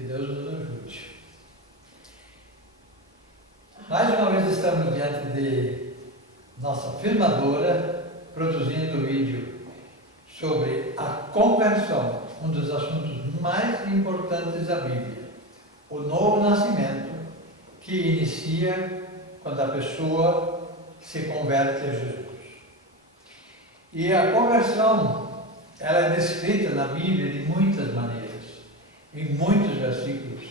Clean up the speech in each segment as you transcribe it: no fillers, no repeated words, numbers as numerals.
Que Deus nos ajude. Mais uma vez estamos diante de nossa filmadora produzindo um vídeo sobre a conversão, um dos assuntos mais importantes da Bíblia. O novo nascimento que inicia quando a pessoa se converte a Jesus. E a conversão, ela é descrita na Bíblia de muitas maneiras, em muitos versículos.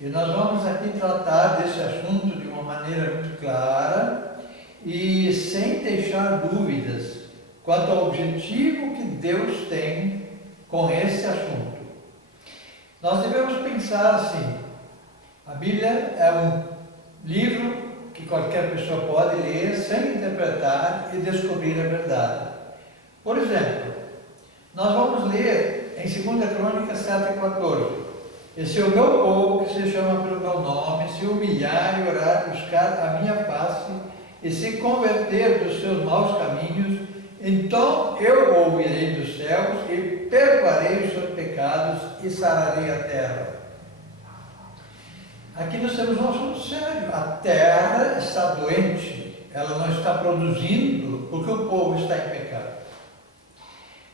E nós vamos aqui tratar desse assunto de uma maneira muito clara e sem deixar dúvidas quanto ao objetivo que Deus tem com esse assunto. Nós devemos pensar assim: a Bíblia é um livro que qualquer pessoa pode ler sem interpretar e descobrir a verdade. Por exemplo, nós vamos ler em 2 Crônicas 7,14. E se o meu povo, que se chama pelo meu nome, se humilhar e orar, buscar a minha face e se converter dos seus maus caminhos, então eu ouvirei dos céus e perdoarei os seus pecados e sararei a terra. Aqui nós temos um assunto sério. A terra está doente, ela não está produzindo porque o povo está em pecado.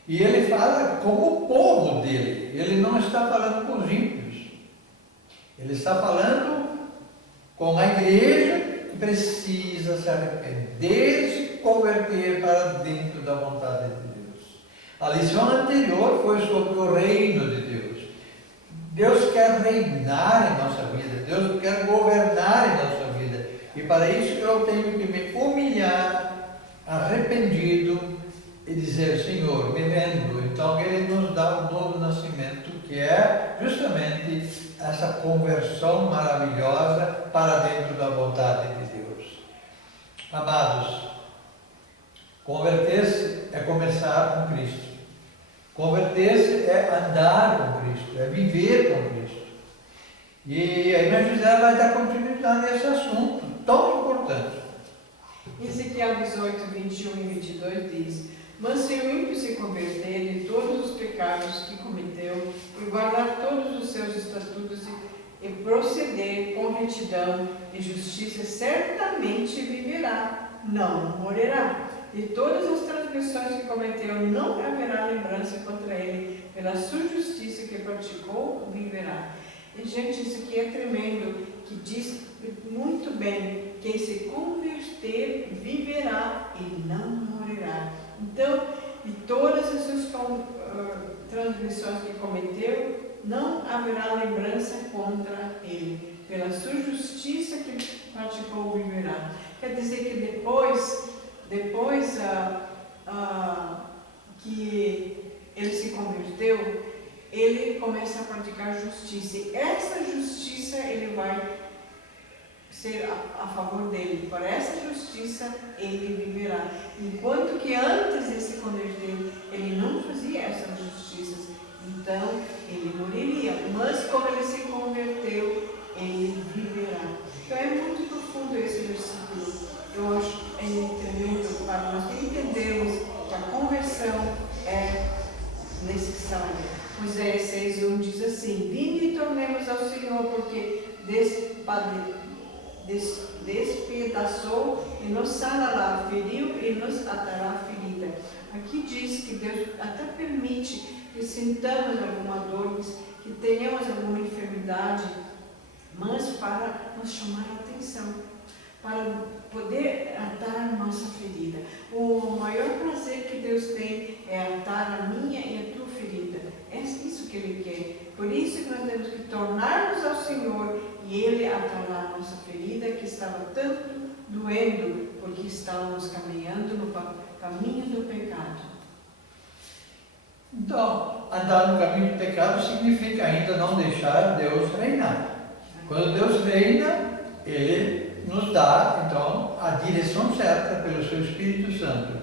E ele fala como o povo dele, ele não está falando com os ímpios. Ele está falando com a igreja que precisa se arrepender, se converter para dentro da vontade de Deus. A lição anterior foi sobre o reino de Deus. Deus quer reinar em nossa vida, Deus quer governar em nossa vida. E para isso eu tenho que me humilhar, arrependido, e dizer: Senhor, me rendo. Então Ele nos dá um novo nascimento, que é justamente essa conversão maravilhosa para dentro da vontade de Deus. Amados, converter-se é começar com Cristo. Converter-se é andar com Cristo, é viver com Cristo. E a irmã José vai dar continuidade a esse assunto tão importante. Ezequiel 18, 21 e 22 diz: Mas se o ímpio se converter de todos os pecados que cometeu, e guardar todos os seus estatutos e proceder com retidão e justiça, certamente viverá, não morrerá. De todas as transgressões que cometeu, não haverá lembrança contra ele, pela sua justiça que praticou, viverá. E, gente, isso aqui é tremendo, que diz muito bem: quem se converter viverá e não morrerá. Então, de todas as suas transgressões que cometeu, não haverá lembrança contra ele. Pela sua justiça que praticou, viverá. Quer dizer que depois que ele se converteu, ele começa a praticar justiça. E essa justiça ele vai ser a favor dele. Por essa justiça ele viverá. Enquanto que antes de se converter, ele não fazia essas justiças. Então ele moriria. Mas como ele se converteu, ele viverá. Então é muito profundo esse versículo. Eu acho tremendo para nós entendermos que a conversão é necessária. Moisés 6:1 diz assim: Vinde e tornemos ao Senhor, porque despedaçou e nos sarará, feriu e nos atará ferida. Aqui diz que Deus até permite que sintamos alguma dor, que tenhamos alguma enfermidade, mas para nos chamar a atenção, para poder atar a nossa ferida. O maior prazer que Deus tem é atar a minha e a tua ferida. É isso que Ele quer. Por isso que nós temos que tornar-nos ao Senhor e Ele atará a nossa ferida que estava tanto doendo, porque estávamos caminhando no caminho do pecado. Então, andar no caminho do pecado significa ainda não deixar Deus reinar. Quando Deus reina, Ele nos dá, então, a direção certa pelo seu Espírito Santo.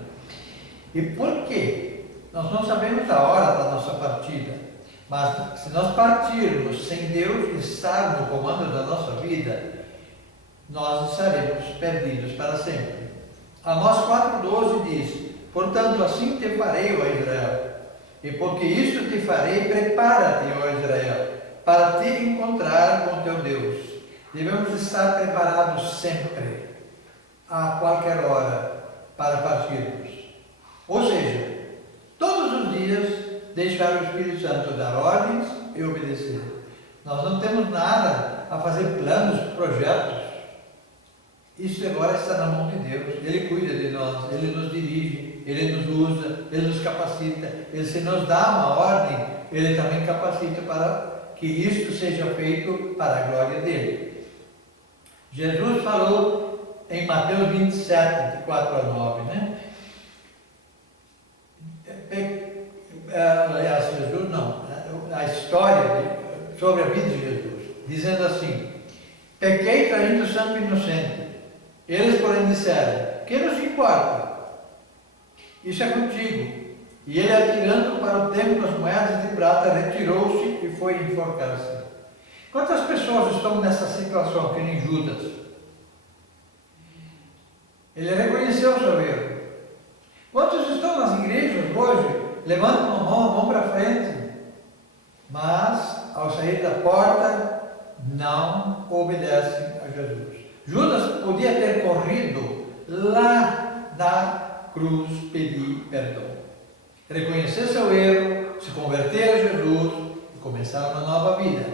E por quê? Nós não sabemos a hora da nossa partida, mas se nós partirmos sem Deus estar no comando da nossa vida, nós estaremos perdidos para sempre. Amós 4,12 diz: Portanto, assim te farei, ó Israel, e porque isso te farei, prepara-te, ó Israel, para te encontrar com teu Deus. Devemos estar preparados sempre, a qualquer hora, para partirmos. Ou seja, todos os dias deixar o Espírito Santo dar ordens e obedecer. Nós não temos nada a fazer planos, projetos. Isso agora está na mão de Deus. Ele cuida de nós, Ele nos dirige, Ele nos usa, Ele nos capacita. Ele, se nos dá uma ordem, Ele também capacita para que isto seja feito para a glória dele. Jesus falou em Mateus 27, de 4 a 9, né? Aliás, Jesus não, a história sobre a vida de Jesus, dizendo assim: pequei traindo santo inocente. Eles, porém, disseram: que nos importa? Isso é contigo. E ele, atirando para o templo as moedas de prata, retirou-se e foi enforcar-se. Quantas pessoas estão nessa situação, que nem Judas? Ele reconheceu o seu erro. Quantos estão nas igrejas hoje, levantam a mão para frente, mas, ao sair da porta, não obedecem a Jesus? Judas podia ter corrido lá na cruz pedir perdão, reconhecer seu erro, se converter a Jesus e começar uma nova vida.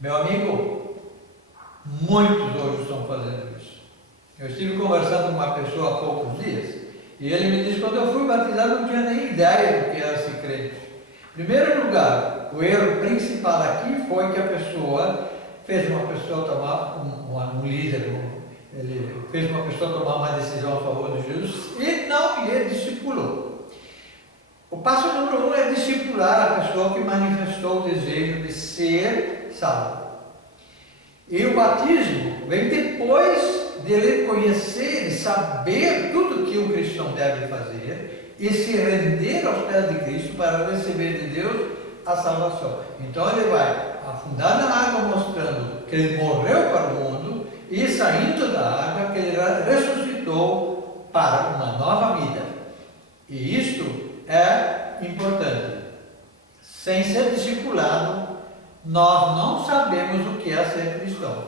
Meu amigo, muitos hoje estão fazendo isso. Eu estive conversando com uma pessoa há poucos dias e ele me disse: quando eu fui batizado não tinha nem ideia do que era ser crente. Em primeiro lugar, o erro principal aqui foi que a pessoa fez uma pessoa tomar, um líder, ele fez uma pessoa tomar uma decisão a favor de Jesus e não lhe discipulou. O passo número 1 é discipular a pessoa que manifestou o desejo de ser salvo. E o batismo vem depois de ele conhecer e saber tudo que um cristão deve fazer e se render aos pés de Cristo para receber de Deus a salvação. Então ele vai afundar na água, mostrando que ele morreu para o mundo, e saindo da água, que ele ressuscitou para uma nova vida. E isto é importante. Sem ser discipulado, nós não sabemos o que é ser cristão.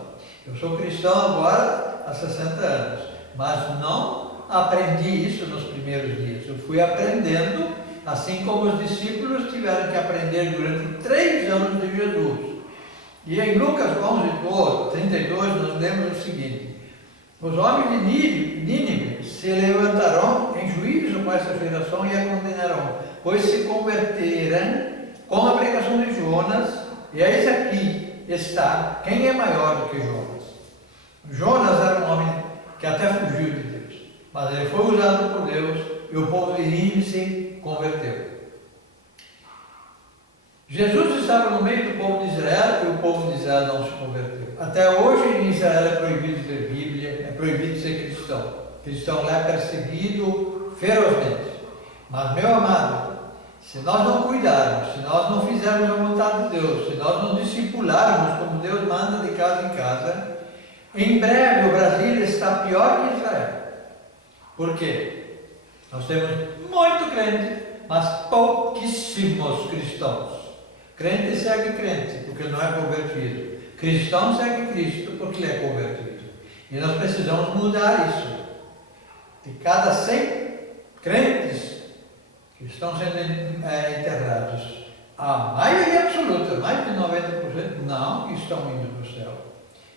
Eu sou cristão agora há 60 anos, mas não aprendi isso nos primeiros dias. Eu fui aprendendo, assim como os discípulos tiveram que aprender durante 3 anos de Jesus. E em Lucas 11, 32, nós lemos o seguinte: os homens de Nínive se levantarão em juízo com essa geração e a condenarão, pois se converteram com a pregação de Jonas, e eis aqui está quem é maior do que Jonas. Jonas era um homem que até fugiu de Deus, mas ele foi usado por Deus e o povo de Nínive se converteu. Jesus estava no meio do povo de Israel e o povo de Israel não se converteu. Até hoje em Israel é proibido ler Bíblia, é proibido ser cristão. Cristão lá é perseguido ferozmente. Mas, meu amado, se nós não cuidarmos, se nós não fizermos a vontade de Deus, se nós não discipularmos como Deus manda de casa em casa, em breve o Brasil está pior que Israel. Por quê? Nós temos muito crente, mas pouquíssimos cristãos. Crente segue crente, porque não é convertido. Cristão segue Cristo, porque ele é convertido. E nós precisamos mudar isso. De cada 100 crentes que estão sendo enterrados, a maioria absoluta, mais de 90%, não estão indo para o céu.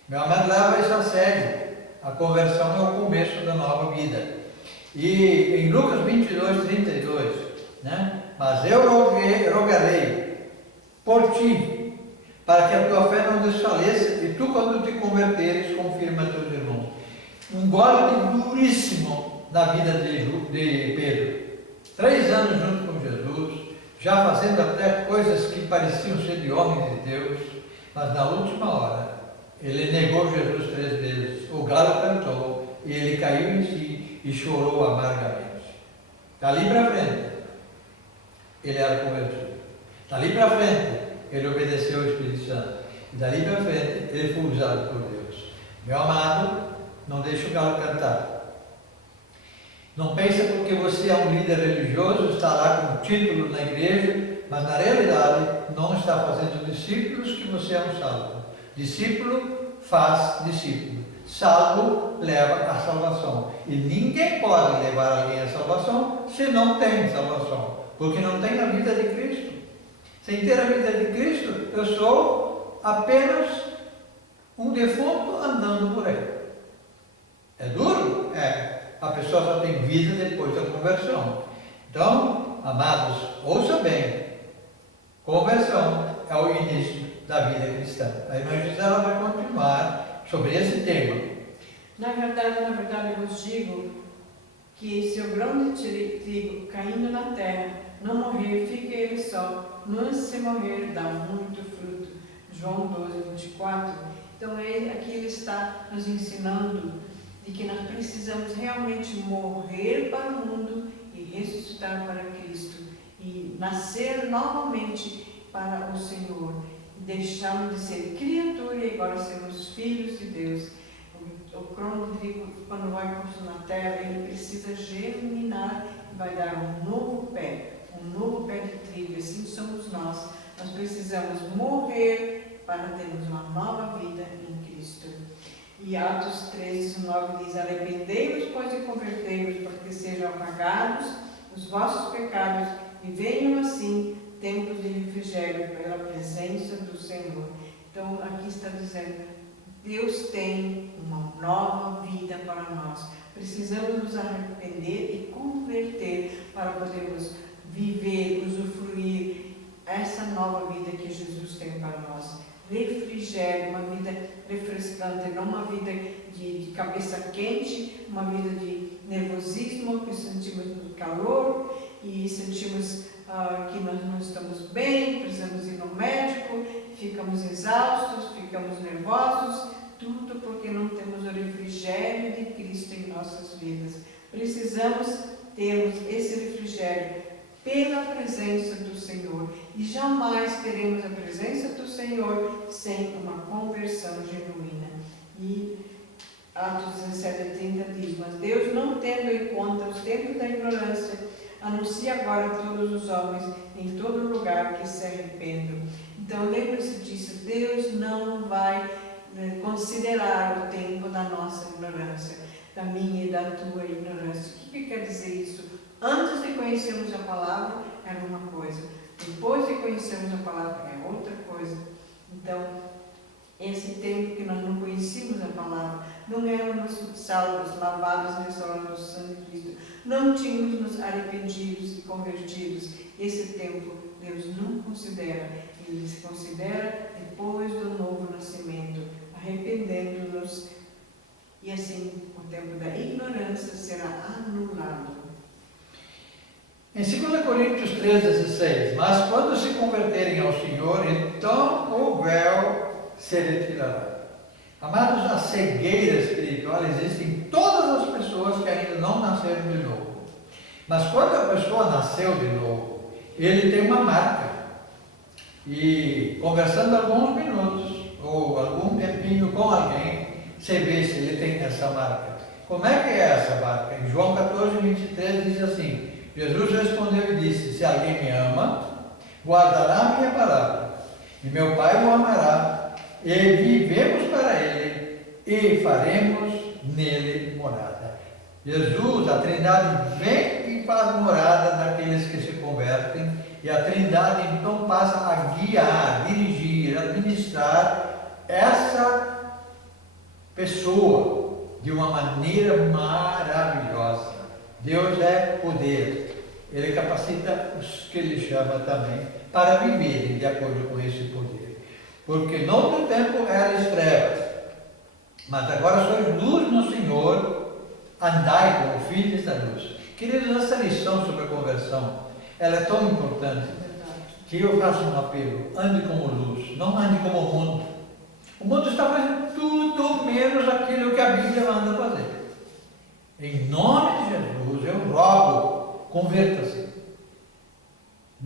Meu amado, leva isso a sério. A conversão é o começo da nova vida. E em Lucas 22, 32, né? Mas eu rogarei por ti, para que a tua fé não desfaleça, e tu, quando te converteres, confirma a teus irmãos. Um golpe duríssimo na vida de Pedro. 3 anos junto com Jesus, já fazendo até coisas que pareciam ser de homens de Deus, mas na última hora, ele negou Jesus 3 vezes, o galo cantou, e ele caiu em si e chorou amargamente. Dali para frente, ele era convertido. Dali para frente, ele obedeceu ao Espírito Santo. E dali para frente, ele foi usado por Deus. Meu amado, não deixe o galo cantar. Não pense porque você é um líder religioso, está lá com um título na igreja, mas na realidade não está fazendo discípulos que você é um salvo. Discípulo faz discípulo. Salvo leva à salvação. E ninguém pode levar alguém à salvação se não tem salvação, porque não tem a vida de Cristo. Sem ter a vida de Cristo, eu sou apenas um defunto andando por aí. É duro? É. A pessoa só tem vida depois da conversão. Então, amados, ouça bem. Conversão é o início da vida cristã. A irmã Gisela vai continuar sobre esse tema. Na verdade, eu vos digo que se o grão de trigo caindo na terra não morrer, fica ele só, mas se morrer, dá muito fruto. João 12:24. Então, aqui ele está nos ensinando de que nós precisamos realmente morrer para o mundo e ressuscitar para Cristo e nascer novamente para o Senhor. Deixamos de ser criatura e agora sermos filhos de Deus. O grão de trigo, quando vai posto na terra, ele precisa germinar e vai dar um novo pé de trigo. Assim somos nós. Nós precisamos morrer para termos uma nova vida em Cristo. E Atos 13:19 diz: arrependei-vos, pois, e convertei-vos, para que sejam apagados os vossos pecados e venham assim tempos de refrigério pela presença do Senhor. Então, aqui está dizendo, Deus tem uma nova vida para nós. Precisamos nos arrepender e converter para podermos viver, usufruir essa nova vida que Jesus tem para nós. Refrigério, uma vida refrescante, não uma vida de cabeça quente, uma vida de nervosismo, que sentimos calor e sentimos que nós não estamos bem, precisamos ir no médico, ficamos exaustos, ficamos nervosos, tudo porque não temos o refrigério de Cristo em nossas vidas. Precisamos termos esse refrigério pela presença do Senhor. E jamais teremos a presença do Senhor sem uma conversão genuína. E Atos 17:30 diz: mas Deus, não tendo em conta os tempos da ignorância, anuncia agora a todos os homens em todo lugar que se arrependam. Então lembre-se disso, Deus não vai considerar o tempo da nossa ignorância, da minha e da tua ignorância. O que quer dizer isso? Antes de conhecermos a palavra, era uma coisa. Depois de conhecermos a palavra, é outra coisa. Então, esse tempo que nós não conhecíamos a palavra, não éramos salvos, lavados, restaurados no sangue de Cristo, não tínhamos nos arrependidos e convertidos. Esse tempo Deus não considera. Ele se considera depois do novo nascimento, arrependendo-nos. E assim, o tempo da ignorância será anulado. Em 2 Coríntios 3,16, mas quando se converterem ao Senhor, então o véu se retirará. Amados, a cegueira espiritual existe em todas as pessoas que ainda não nasceram de novo. Mas quando a pessoa nasceu de novo, ele tem uma marca. E conversando alguns minutos, ou algum tempinho com alguém, você vê se ele tem essa marca. Como é que é essa marca? Em João 14:23 diz assim: Jesus respondeu e disse: se alguém me ama, guardará a minha palavra, e meu Pai o amará, e vivemos para ele, e faremos nele morada. Jesus, a Trindade, vem e faz morada naqueles que se convertem, e a Trindade então passa a guiar, dirigir, administrar essa pessoa de uma maneira maravilhosa. Deus é poder, Ele capacita os que Ele chama também para viverem de acordo com esse poder. Porque no outro tempo eram trevas, mas agora sois luz no Senhor, andai como filhos da luz. Queridos, essa lição sobre a conversão, ela é tão importante que eu faço um apelo: ande como luz, não ande como o mundo. O mundo está fazendo tudo menos aquilo que a Bíblia manda fazer. Em nome de Jesus, eu rogo, converta-se.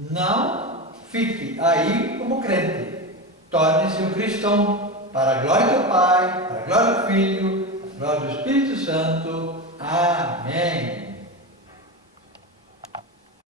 Não fique aí como crente. Torne-se um cristão, para a glória do Pai, para a glória do Filho, para a glória do Espírito Santo. Amém.